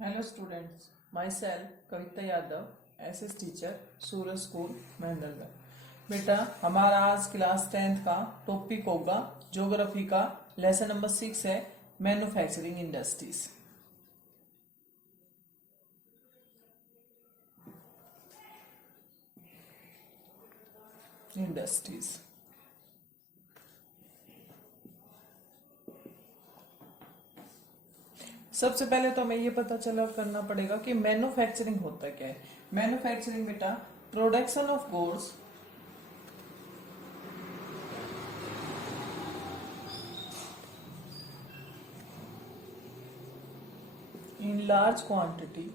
Hello students, myself कविता Yadav, SS teacher, सूरज school Mahendragarh. बेटा हमारा आज क्लास 10th का टॉपिक होगा ज्योग्राफी का लेसन नंबर 6 है मैन्युफैक्चरिंग इंडस्ट्रीज। सबसे पहले तो हमें ये पता चला करना पड़ेगा कि मैन्युफैक्चरिंग होता क्या है। मैन्युफैक्चरिंग बेटा production of goods in large quantity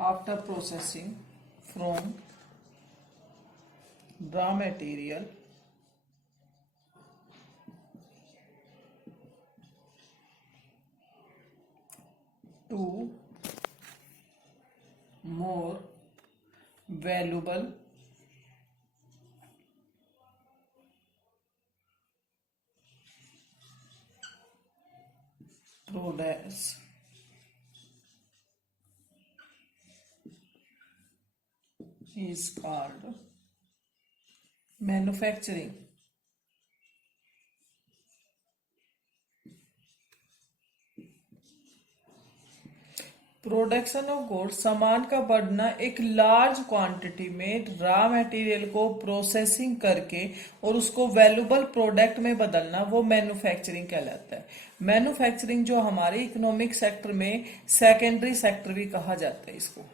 after processing from raw material to more valuable products is called manufacturing. Production of goods सामान का बढ़ना एक लार्ज क्वांटिटी में रॉ मटेरियल को प्रोसेसिंग करके और उसको वैल्यूबल प्रोडक्ट में बदलना वो मैन्युफैक्चरिंग कहलाता है। मैन्युफैक्चरिंग जो हमारे इकोनॉमिक सेक्टर में सेकेंडरी सेक्टर भी कहा जाता है इसको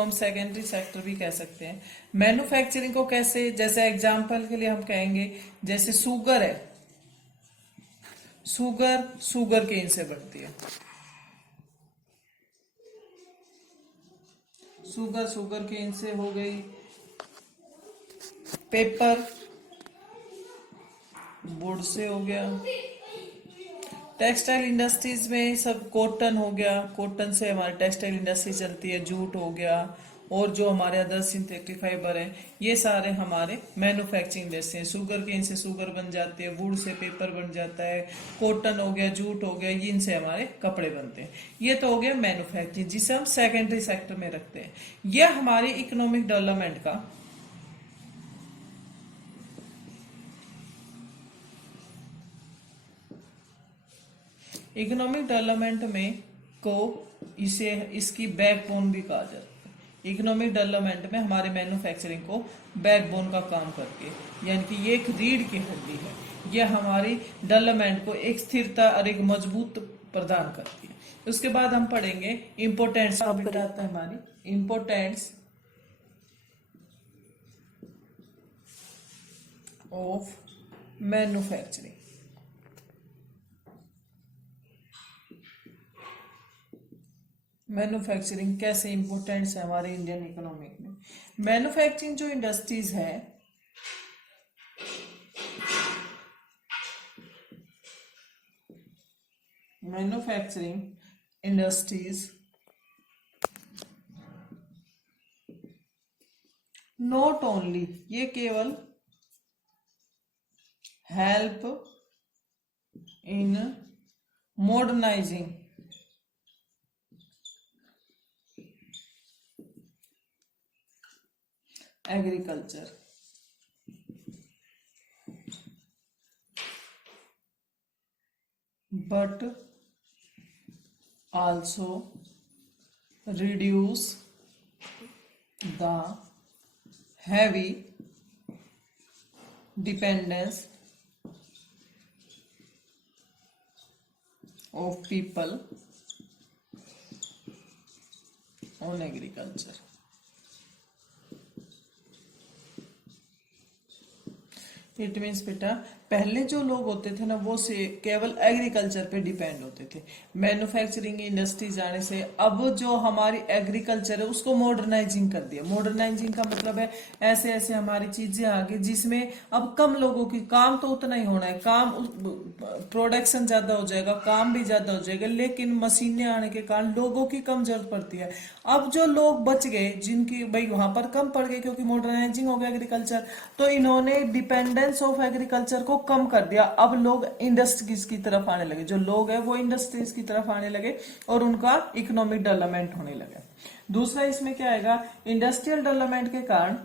हम सेकेंडरी सेक्टर भी कह सकते हैं। मैन्युफैक्चरिंग को कैसे, जैसे एग्जांपल के लिए हम कहेंगे जैसे शुगर है, शुगर केन से बनती है। शुगर केन से हो गई। पेपर वुड से हो गया। टेक्सटाइल इंडस्ट्रीज में सब कॉटन हो गया, कॉटन से हमारी टेक्सटाइल इंडस्ट्री चलती है। जूट हो गया और जो हमारे अदर सिंथेटिक फाइबर है, ये सारे हमारे मैन्युफैक्चरिंग इंडस्ट्री हैं। शुगर केन से शुगर बन जाती है, वुड से पेपर बन जाता है, कॉटन हो गया, जूट हो गया, इनसे हमारे कपड़े बनते हैं। ये तो हो गया मैन्युफैक्चरिंग, जिसे हम सेकेंडरी सेक्टर में रखते हैं। यह हमारी इकोनॉमिक डेवलपमेंट का इकोनॉमिक डेवलपमेंट में को इसे इसकी बैकबोन भी कहा जाता है। इकोनॉमिक डेवलपमेंट में हमारे मैन्युफैक्चरिंग को बैकबोन का काम करती है, यानी कि ये एक रीढ़ की हड्डी है। यह हमारी डेवलपमेंट को एक स्थिरता और एक मजबूत प्रदान करती है। उसके बाद हम पढ़ेंगे इम्पोर्टेंस। अब बताता है हमारी इम्पोर्टेंस ऑफ मैन्युफैक्चरिंग। मैन्युफैक्चरिंग कैसे इंपॉर्टेंट है हमारे इंडियन इकोनॉमिक में। मैन्युफैक्चरिंग जो इंडस्ट्रीज है, मैन्युफैक्चरिंग इंडस्ट्रीज नॉट ओनली, ये केवल help in modernising agriculture but also reduce the heavy dependence of people on agriculture। It means बेटा पहले जो लोग होते थे ना वो से केवल एग्रीकल्चर पे डिपेंड होते थे। मैन्युफैक्चरिंग इंडस्ट्रीज आने से अब जो हमारी एग्रीकल्चर है उसको मॉडर्नाइजिंग कर दिया। मॉडर्नाइजिंग का मतलब है ऐसे ऐसे हमारी चीजें आ गई जिसमें अब कम लोगों की काम तो उतना ही होना है, काम प्रोडक्शन ज्यादा हो जाएगा, काम भी ज्यादा हो जाएगा, लेकिन मशीनें आने के कारण लोगों की कम जरूरत पड़ती है। अब जो लोग बच गए जिनकी भाई वहां पर कम पड़ गए क्योंकि मॉडर्नाइजिंग हो गया एग्रीकल्चर, तो इन्होंने डिपेंडेंस ऑफ एग्रीकल्चर को कम कर दिया। अब लोग इंडस्ट्रीज की तरफ आने लगे, जो लोग हैं वो इंडस्ट्रीज की तरफ आने लगे और उनका इकोनॉमिक डेवलपमेंट होने लगा। दूसरा इसमें क्या आएगा, इंडस्ट्रियल डेवलपमेंट के कारण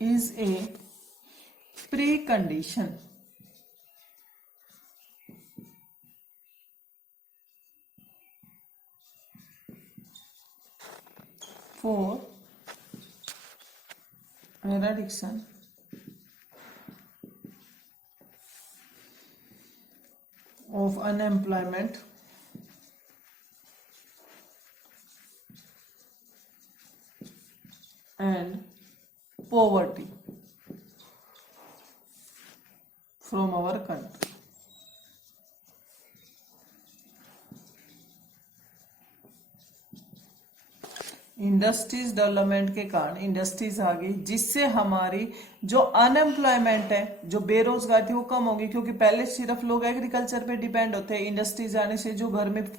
is a precondition for eradication of unemployment and poverty from our country। Industries development के कारण इंडस्ट्रीज आ गई जिससे हमारी जो अनएम्प्लॉयमेंट है, जो बेरोजगार थी वो कम होगी, क्योंकि पहले सिर्फ लोग एग्रीकल्चर पे डिपेंड होते हैं। इंडस्ट्रीज आने से जो घर में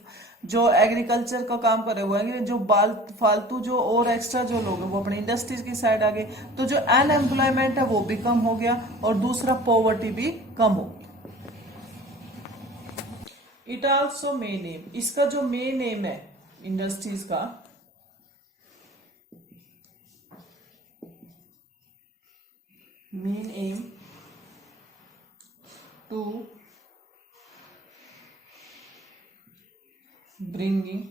जो एग्रीकल्चर का काम करे हुए हैं, जो बाल फालतू जो और एक्स्ट्रा जो लोग हैं वो अपने इंडस्ट्रीज की साइड आ गए, तो जो अनएम्प्लॉयमेंट है वो भी कम हो गया और दूसरा पॉवर्टी भी कम हो गई। इट आल्सो मेन एम, इसका जो मेन एम है इंडस्ट्रीज का, main aim to bringing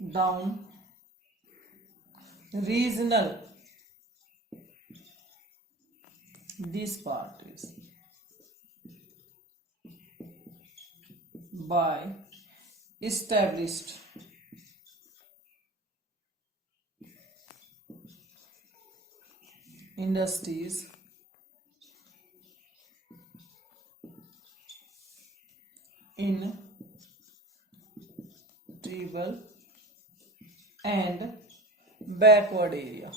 down regional disparities by established industries in tribal and backward area।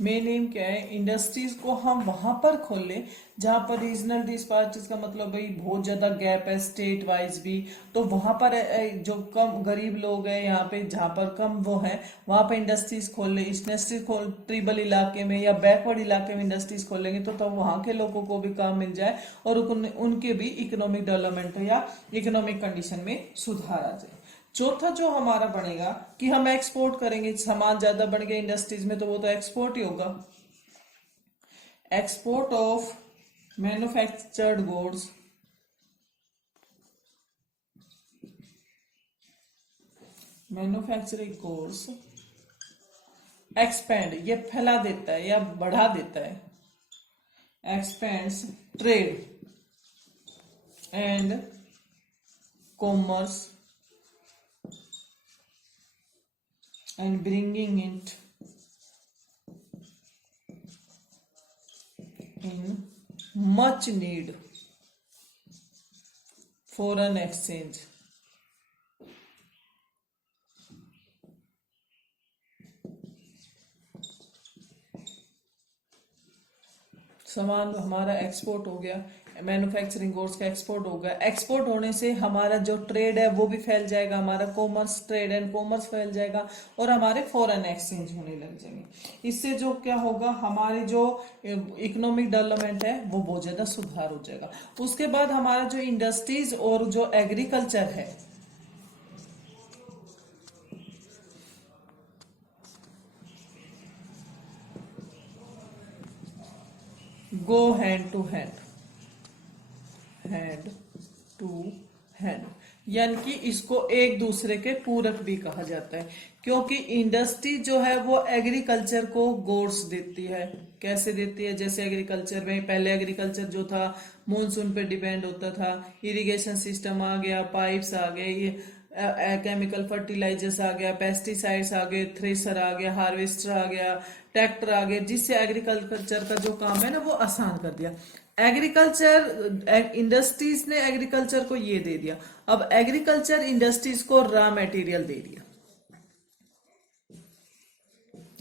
Main M क्या है, इंडस्ट्रीज को हम वहां पर खोलें जहां पर रीजनल डिस्पैचेस का मतलब भाई बहुत ज्यादा गैप है स्टेट वाइज भी, तो वहां पर जो कम गरीब लोग हैं यहाँ पे जहां पर कम वो है वहां पे इंडस्ट्रीज खोल ले। इंडस्ट्रीज खोल ट्रिबल इलाके में या बैकवर्ड इलाके में इंडस्ट्रीज खोलेंगे तो वहां के लोगों को भी काम मिल जाए और उनके भी इकोनॉमिक डेवलपमेंट या इकोनॉमिक कंडीशन में सुधार आ जाए। चौथा जो हमारा बनेगा कि हम एक्सपोर्ट करेंगे, सामान ज्यादा बढ़ गया इंडस्ट्रीज में तो वो तो एक्सपोर्ट ही होगा। Export of manufactured goods manufacturing goods expand, ये फैला देता है या बढ़ा देता है, expends trade and commerce and bringing it in much need foreign exchange। सामान हमारा एक्सपोर्ट हो गया, मैन्युफैक्चरिंग गुड्स का एक्सपोर्ट हो गया, एक्सपोर्ट होने से हमारा जो ट्रेड है वो भी फैल जाएगा, हमारा कॉमर्स ट्रेड एंड कॉमर्स फैल जाएगा और हमारे फॉरेन एक्सचेंज होने लग जाएंगे। इससे जो क्या होगा, हमारे जो इकोनॉमिक डेवलपमेंट है वो बहुत ज्यादा सुधार हो जाएगा। उसके बाद हमारा जो इंडस्ट्रीज और जो एग्रीकल्चर है go hand to hand, hand to hand. यानी कि इसको एक दूसरे के पूरक भी कहा जाता है, क्योंकि इंडस्ट्री जो है वो एग्रीकल्चर को गोड्स देती है। कैसे देती है? जैसे एग्रीकल्चर में पहले एग्रीकल्चर जो था मॉनसून पे डिपेंड होता था, इरिगेशन सिस्टम आ गया, पाइप्स आ गए, ये केमिकल फर्टिलाइजर्स आ गया, पेस्टिसाइड्स आ गए, थ्रेसर आ गया, हार्वेस्टर आ गया, ट्रैक्टर आ गए, जिससे एग्रीकल्चर का जो काम है ना वो आसान कर दिया। एग्रीकल्चर इंडस्ट्रीज ने एग्रीकल्चर को ये दे दिया, अब एग्रीकल्चर इंडस्ट्रीज को रॉ मटेरियल दे दिया,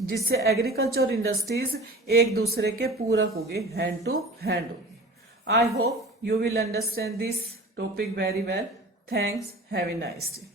जिससे एग्रीकल्चर इंडस्ट्रीज एक दूसरे के पूरक हो गए, हैंड टू हैंड हो गए। I hope you will understand this topic very well. Thanks, have a nice day.